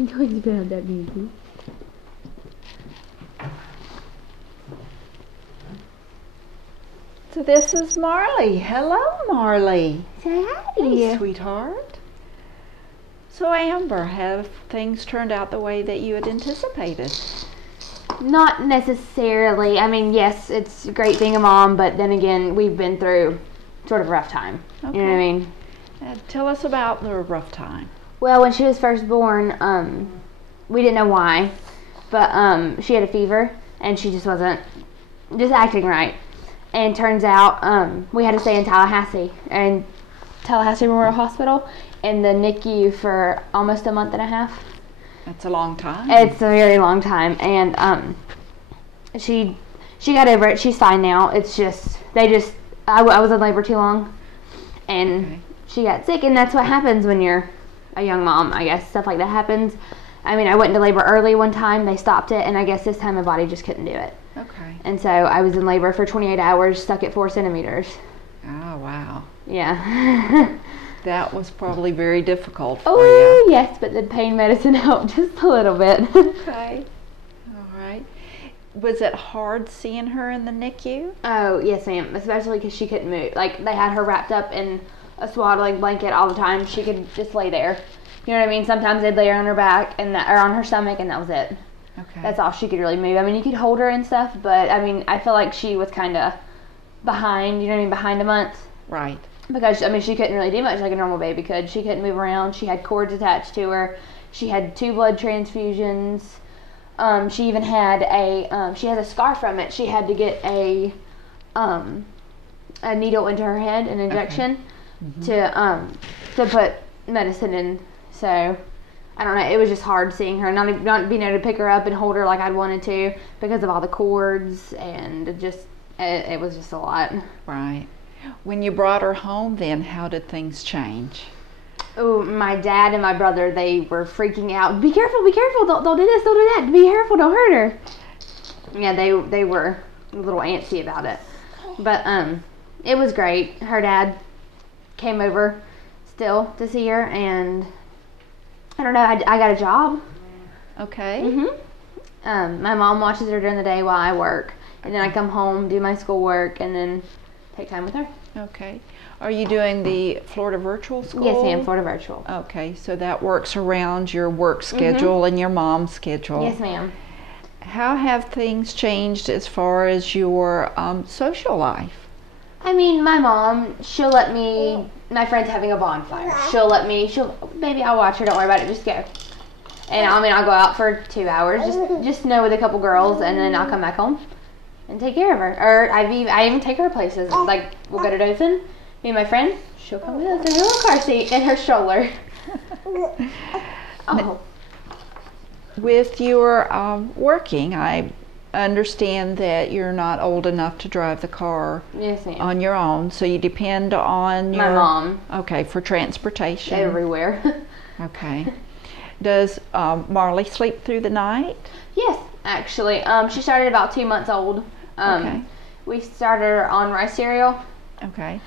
always found that music. So this is Marlee. Hello, Marlee. Say hi. Hey, sweetheart. So Amber, have things turned out the way that you had anticipated? Not necessarily. I mean, yes, it's great being a mom, but then again, we've been through sort of a rough time. Okay. You know what I mean? Tell us about the rough time. Well, when she was first born, we didn't know why, but she had a fever, and she just wasn't acting right. And turns out we had to stay in Tallahassee Memorial Hospital in the NICU for almost a month and a half. That's a long time. It's a very long time, and she got over it. She's fine now. It's just I was in labor too long, and she got sick, and that's what happens when you're a young mom. I guess stuff like that happens. I mean, I went into labor early one time. They stopped it, and I guess this time my body just couldn't do it. Okay. And so I was in labor for 28 hours, stuck at 4 centimeters. Oh, wow. Yeah. That was probably very difficult for you. Oh, yes, but the pain medicine helped just a little bit. Okay. All right. Was it hard seeing her in the NICU? Oh, yes, ma'am, especially because she couldn't move. Like, they had her wrapped up in a swaddling blanket all the time. She could just lay there. You know what I mean? Sometimes they'd lay her on her back or on her stomach, and that was it. Okay. That's all she could really move. I mean, you could hold her and stuff, but I mean, I feel like she was kind of behind, you know what I mean, behind a month. Right. Because, I mean, she couldn't really do much like a normal baby could. She couldn't move around. She had cords attached to her. She had 2 blood transfusions. She even had she has a scar from it. She had to get a needle into her head, an injection, to put medicine in. So, I don't know, it was just hard seeing her, not being able to pick her up and hold her like I'd wanted to because of all the cords, and it was just a lot. Right. When you brought her home then, how did things change? Oh, my dad and my brother, they were freaking out. Be careful, don't do this, don't do that. Be careful, don't hurt her. Yeah, they were a little antsy about it. But it was great. Her dad came over still to see her, and I don't know, I got a job. Okay. My mom watches her during the day while I work, and then I come home, do my schoolwork, and then take time with her. Okay. Are you doing the Florida Virtual School? Yes, ma'am, Florida Virtual. Okay, so that works around your work schedule and your mom's schedule. Yes, ma'am. How have things changed as far as your social life? I mean, my mom, she'll let me, my friend's having a bonfire. Baby, I'll watch her, don't worry about it, just go. And I'll go out for 2 hours, just know with a couple girls, and then I'll come back home and take care of her. Or I even take her places. Like, we'll go to Dothan, me and my friend, she'll come with us in her little car seat and her stroller. Oh. With your working, I understand that you're not old enough to drive the car Yes, ma'am. on your own, so you depend on My mom. Okay, for transportation. Everywhere. Okay. Does Marlee sleep through the night? Yes, actually. She started about 2 months old. Okay. We started her on rice cereal. Okay.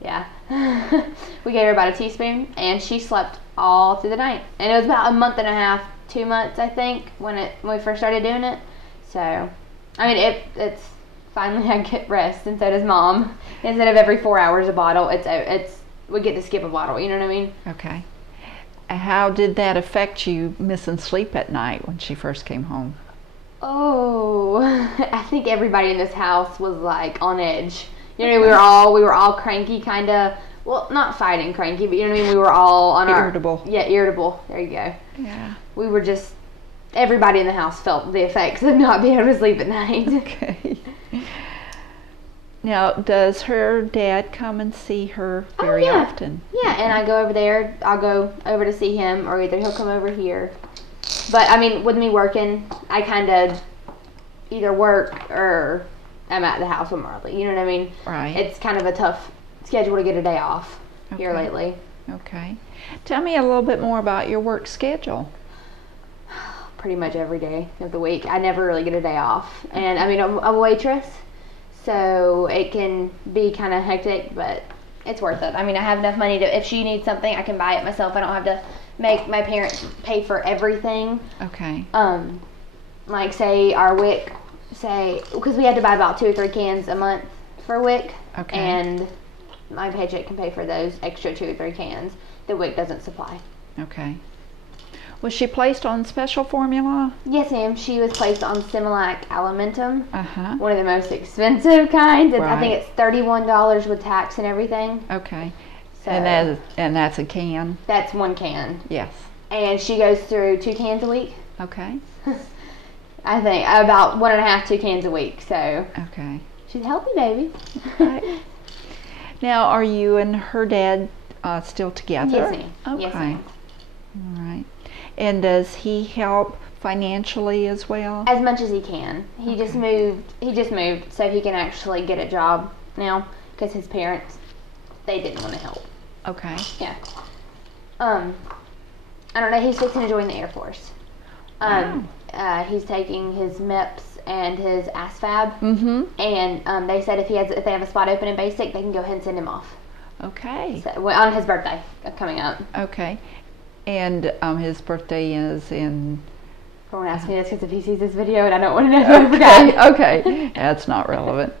Yeah. We gave her about a teaspoon, and she slept all through the night. And it was about a month and a half, 2 months, I think, when we first started doing it. So, I mean, it's finally I get rest, and so does Mom. Instead of every 4 hours a bottle, we get to skip a bottle. You know what I mean? Okay. How did that affect you missing sleep at night when she first came home? Oh, I think everybody in this house was like on edge. You know, we were all cranky, kind of. Well, not fighting cranky, but you know what I mean. We were all on irritable. Irritable. There you go. Yeah. We were just. Everybody in the house felt the effects of not being able to sleep at night. Okay. Now, does her dad come and see her very often? Yeah, and I go over there. I'll go over to see him, or either he'll come over here. But, I mean, with me working, I kind of either work or I'm at the house with Marlee. You know what I mean? Right. It's kind of a tough schedule to get a day off here lately. Okay. Tell me a little bit more about your work schedule. Pretty much every day of the week. I never really get a day off. And, I mean, I'm a waitress, so it can be kind of hectic, but it's worth it. I mean, I have enough money to, if she needs something, I can buy it myself. I don't have to make my parents pay for everything. Okay. Like say our WIC, because we had to buy about 2 or 3 cans a month for WIC. Okay. And my paycheck can pay for those extra 2 or 3 cans the WIC doesn't supply. Okay. Was she placed on special formula? Yes, ma'am. She was placed on Similac Alimentum, Uh-huh. one of the most expensive kinds. Right. I think it's $31 with tax and everything. Okay. So And that's a can? that's 1 can. Yes. And she goes through 2 cans a week. Okay. I think about 1.5, 2 cans a week. So Okay. she's a healthy baby. Right. Now, are you and her dad still together? Yes, ma'am. Okay. Yes, ma'am. All right. And does he help financially as well? As much as he can. He just moved so he can actually get a job now because his parents, they didn't want to help. Okay. Yeah. I don't know. He's fixing to join the Air Force. He's taking his MEPS and his ASFAB. Mm-hmm. And they said if they have a spot open in basic, they can go ahead and send him off. Okay. So, on his birthday coming up. Okay. And his birthday is in... Everyone asks me this because if he sees this video and I don't want to know if I forgot. Okay. That's not relevant.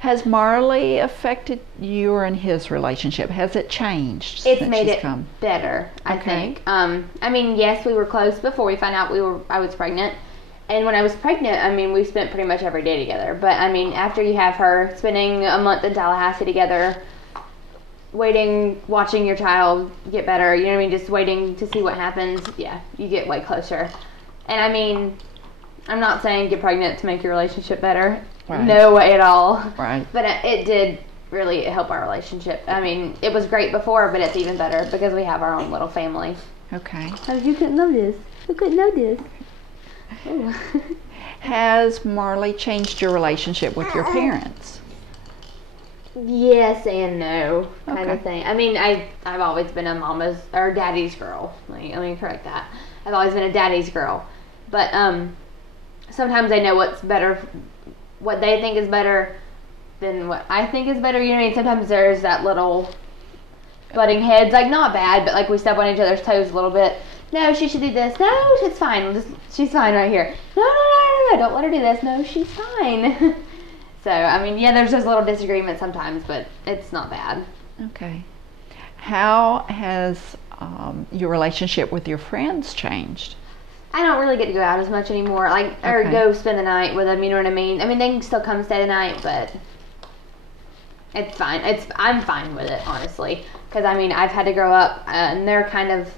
Has Marlee affected your and his relationship? Has it changed? It's since made she's it come? better, I Okay. think. I mean, yes, we were close before we found out I was pregnant. And when I was pregnant, I mean, we spent pretty much every day together. But, I mean, after you have her, spending a month in Tallahassee together, watching your child get better, you know what I mean, just waiting to see what happens, yeah, you get way closer. And, I mean, I'm not saying get pregnant to make your relationship better. Right. No way at all. Right. But it did really help our relationship. I mean, it was great before, but it's even better because we have our own little family. Okay. Oh, you couldn't know this. You couldn't know this. Has Marlee changed your relationship with your parents? Yes and no, kind of Okay. thing. I mean, I've always been a mama's or daddy's girl. Let me correct that. I've always been a daddy's girl, but sometimes I know what's better, what they think is better than what I think is better. You know what I mean? Sometimes there's that little butting heads, like not bad, but like we step on each other's toes a little bit. No, she should do this. No, it's fine. She's fine right here. No, don't let her do this. No, she's fine. So, I mean, yeah, there's those little disagreements sometimes, but it's not bad. Okay. How has your relationship with your friends changed? I don't really get to go out as much anymore, or Okay. go spend the night with them, you know what I mean? I mean, they can still come stay the night, but it's fine. I'm fine with it, honestly, because, I mean, I've had to grow up, and they're kind of,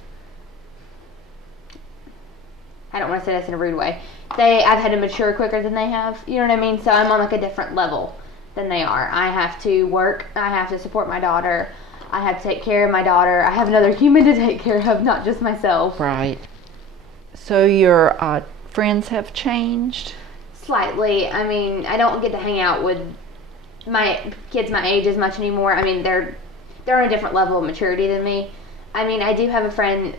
I don't want to say this in a rude way. I've had to mature quicker than they have. You know what I mean? So I'm on like a different level than they are. I have to work. I have to support my daughter. I have to take care of my daughter. I have another human to take care of, not just myself. Right. So your friends have changed? Slightly. I mean, I don't get to hang out with my kids my age as much anymore. I mean, they're on a different level of maturity than me. I mean, I do have a friend.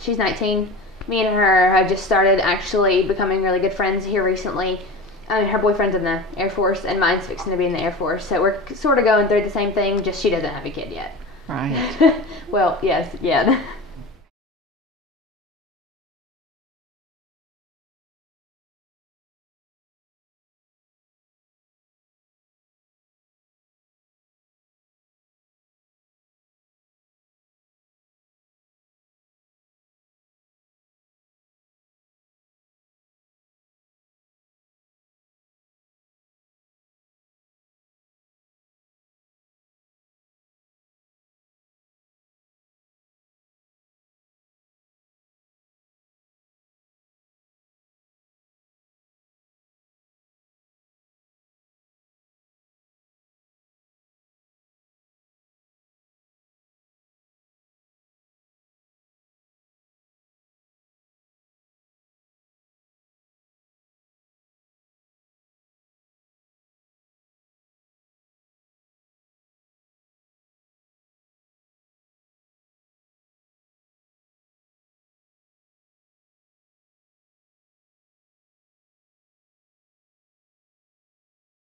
She's 19. Me and her have just started actually becoming really good friends here recently. I mean, her boyfriend's in the Air Force, and mine's fixing to be in the Air Force. So we're sort of going through the same thing, just she doesn't have a kid yet. Right. Well, yes, yeah.